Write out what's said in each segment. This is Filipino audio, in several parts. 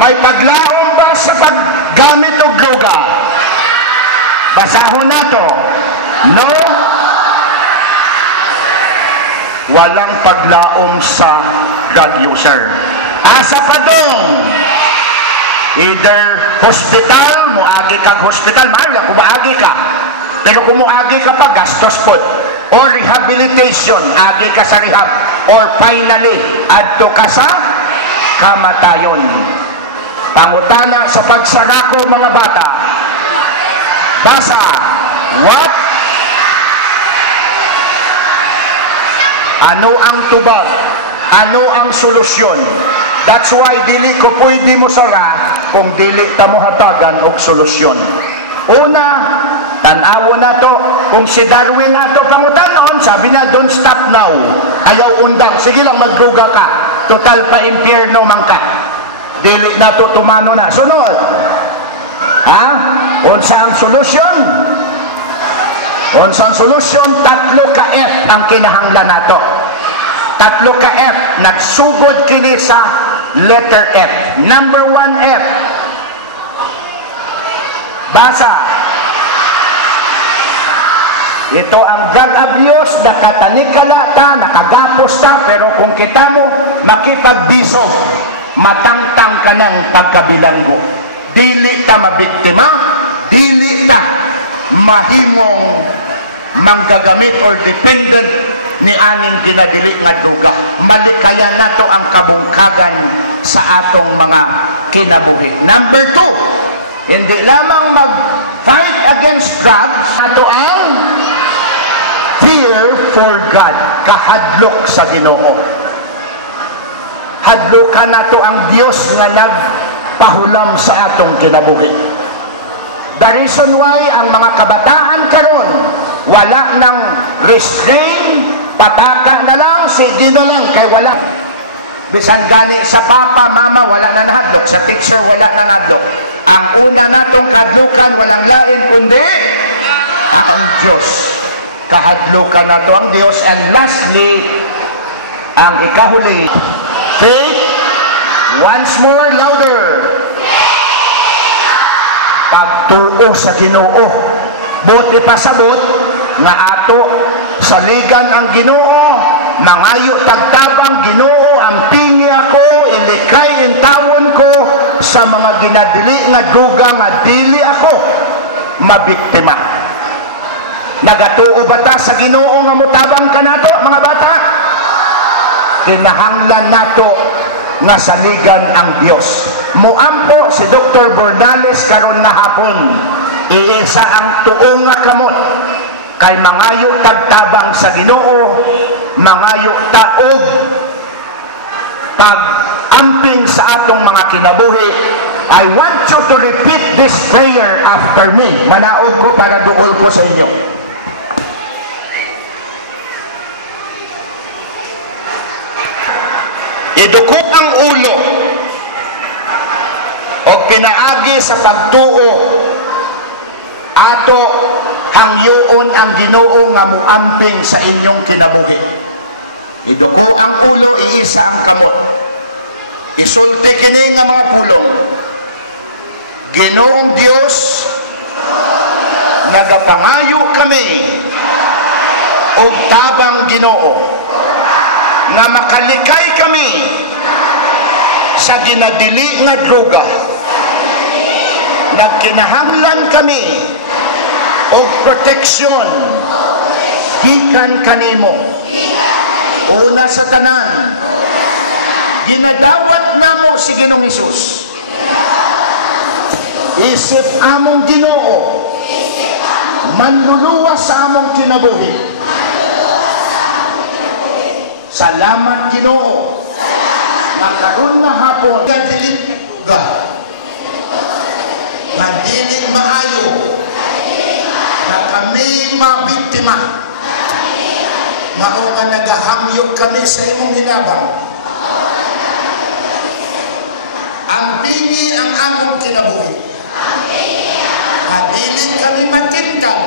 may paglaom ba sa paggamit og droga? Basahon nato. No? Walang paglaom sa drug user. Asa pa dong? Either hospital, muagi kag hospital, mahal kung maagi ka. Pero kung muagi ka pa, gastos po. Or rehabilitation, agi ka sa rehab. Or finally, adto ka sa kamatayon. Pangutana sa pagsarako mga bata. Basa, what? Ano ang tubag? Ano ang solusyon? That's why dili ko pwede mo sara kung dili ta mo hatagan og solusyon. Una, tan-awo na to, kung si Darwin na to pangutanon, sabi na, don't stop now. Ayaw undang, sige lang magdruga ka. Total pa impyerno man ka. Dili na to tumano na. Sunod. Ha? Unsa ang solusyon? Unsa ang solusyon? 3 ka F ang kinahanglan nato. 3 ka F. Nagsugod kini sa letter F. Number 1 F. Basa. Ito ang drug abuse, nakatanikala ta, nakagapos ta, pero kung kita mo makipagbisog, matangtang ka ng pagkabilanggo. Dili ta mabiktima, dili ta mahimong manggagamit or dependent ni aning ginadili nga duga. Malikaya nato ang kabungkagan sa atong mga kinabuhi. Number 2, hindi lamang mag-fight against drugs, ato ang fear for God, kahadlok sa Ginoo. Hadlokan nato ang Dios nga nagpahulam sa atong kinabuhi. The reason why ang mga kabataan karon wala nang restrain, pataka na lang, sige na lang, kay wala. Bisan gani sa papa, mama, wala na nahadlok. Sa teacher, wala na nahadlok. Ang una natong kahadlukan, walang lain kundi ang Diyos. Kahadlukan nato ang Diyos. And lastly, ang ikahuli, faith. Once more, louder. Pagtuo sa Ginoo. Buti pasabot nga ato saligan ang Ginoo, mangayo tagtabang Ginoo, ampingi ako, ilikay intawon ko sa mga ginadili nga duga nga dili ako mabiktima. Nagatuo ba ta sa Ginoo nga mutabang ka nato, mga bata? Kinahanglan nato nga saligan ang Dios. Muampo si Dr. Bordales karon na hapon, iisa ang tuo nga kamot kay mangayo tagtabang sa Ginoo, mangayo taog pag-amping sa atong mga kinabuhi. I want you to repeat this prayer after me. Manaog ko para duol ko sa inyo. Iduko ang ulo o pinaagi sa pagtuo ato hangyoon ang Ginoo nga muamping sa inyong kinabuhi. Iduko ang ulo, iisa ang kamot. Isulti kini nga mga pulong. Ginoong Dios, nagapangayo kami og tabang Ginoo nga makalikay kami sa ginadili nga droga. Nagkinahanglan kami og proteksyon gikan kanimo. Una sa tanan, ginadawat namo si Ginoong Hesus. Isip among Ginoo, manluluwas sa among kinabuhi. Salamat Ginoo, nakaroon na hapon gadiling ga nadiling maayo na kami mabiktima, mao nga nagahamyok kami sa imong hinabang. Ang pingi ang among kinabuhi, nadiling kami matintal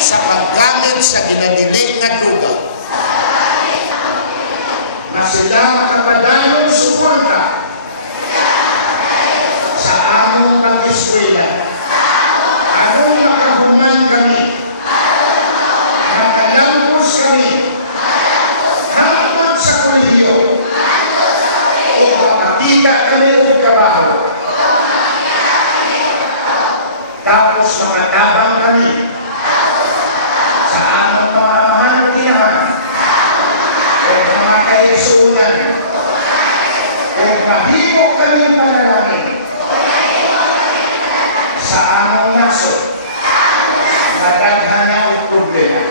sa paggamit sa ginadili nga duga. Na sila makapadayon suporta mangita kami o kabaho. Tapos makatabang kami sa among mga amahan o ginahan o mga kaisunan o mahimo kami panalangin sa among naso na daghan na o problema.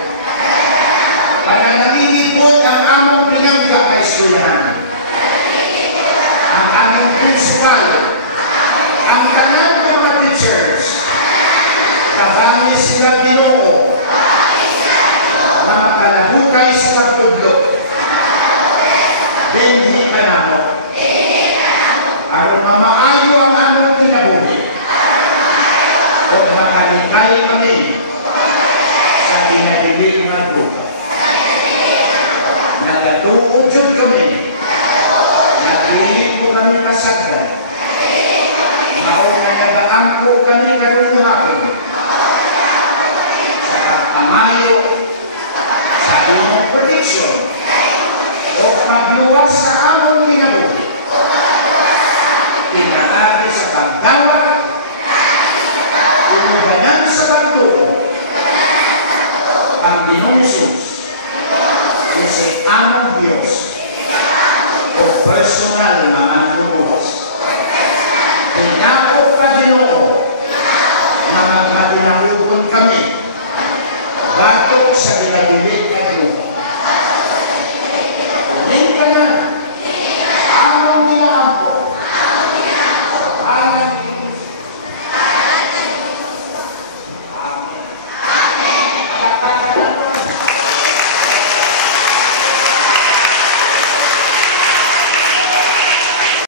Pananamimipot ang among pinangga na eskwelahan. Ang aming principal, ang tanan ng mga teachers, kabangis sila Ginoo, mga kalahukay sa